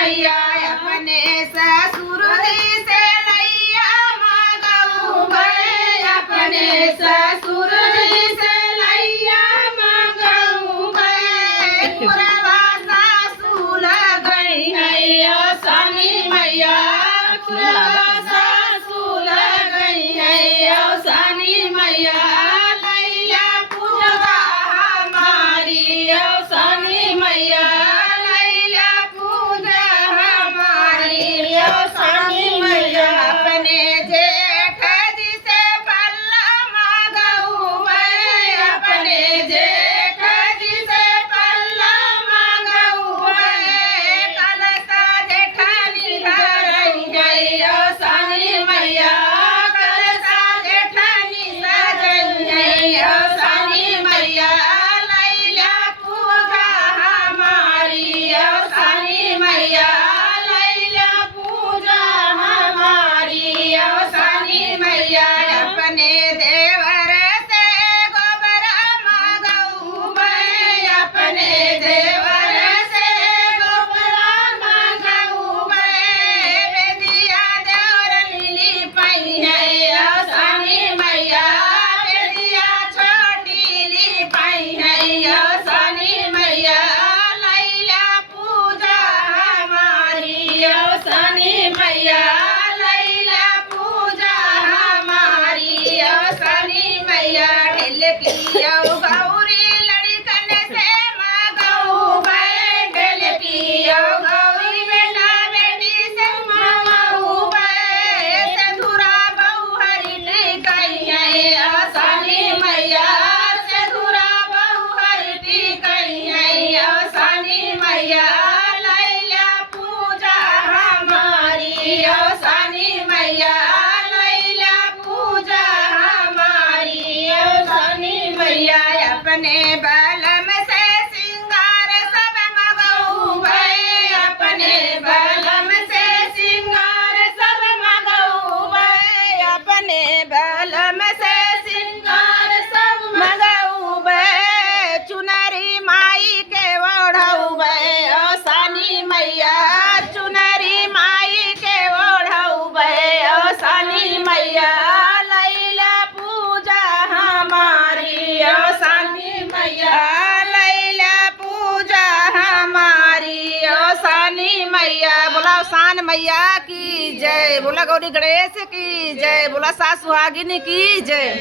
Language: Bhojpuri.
मैया अपने ससुर जी से लैया मांगऊ मैं अपने ससुर जी से लैया मांगऊ मैं पुरवा सासू लगई है सानी मैया पुरवा सासू लगई है सानी मैया लैया पूजवा हमारी सानी मैया लैला पूजा हमारी सानी मैया अपने जेठ जी से पल्ला मांगऊ मैं अपने जेठ जी से पल्ला मांगऊ मैं कलसा जेठानी धरई गई सानी मैया कलसा जेठानी सजई गई सानी मैया लैला पूजा हमारी सानी मैया लैला पूजा हमारी सानी मैया अपने देवर से गोबर मांगऊ मैं अपने देवर से गोबर मांगऊ मैं बेदिया देवर लीली पई है सानी मैया बेदिया छोटी ली पई है सानी मैया लैला पूजा हमारी सानी मैया लैला पूजा हमारी सानी मैया ढिल पिया गौरी लड़कन से मांगऊ मैं ढिल पिया गौरी बेटा बेटी से मांगऊ मैं सधुरा बहु हरि नहीं कही है सानी मैया सधुरा बहु हरि कही है सानी मैया लैला पूजा हमारी सानी मैया लैला पूजा हमारी सानी मैया अपने बलम से सिंगार सब मगऊ भई अपने बलम से सिंगार सब मगऊ भई अपने बलम से सिंगार सब मगऊ भई चुनरी माई के ओढ़ऊ भई सानी मैया चुनरी माई के ओढ़ऊ भई सानी मैया लैला पूजा हमारी सानी मैया लैला पूजा हमारी सानी मैया बोला सान मैया की जय बोला गौरी गणेश की जय बोला सास सुहागिनी की जय।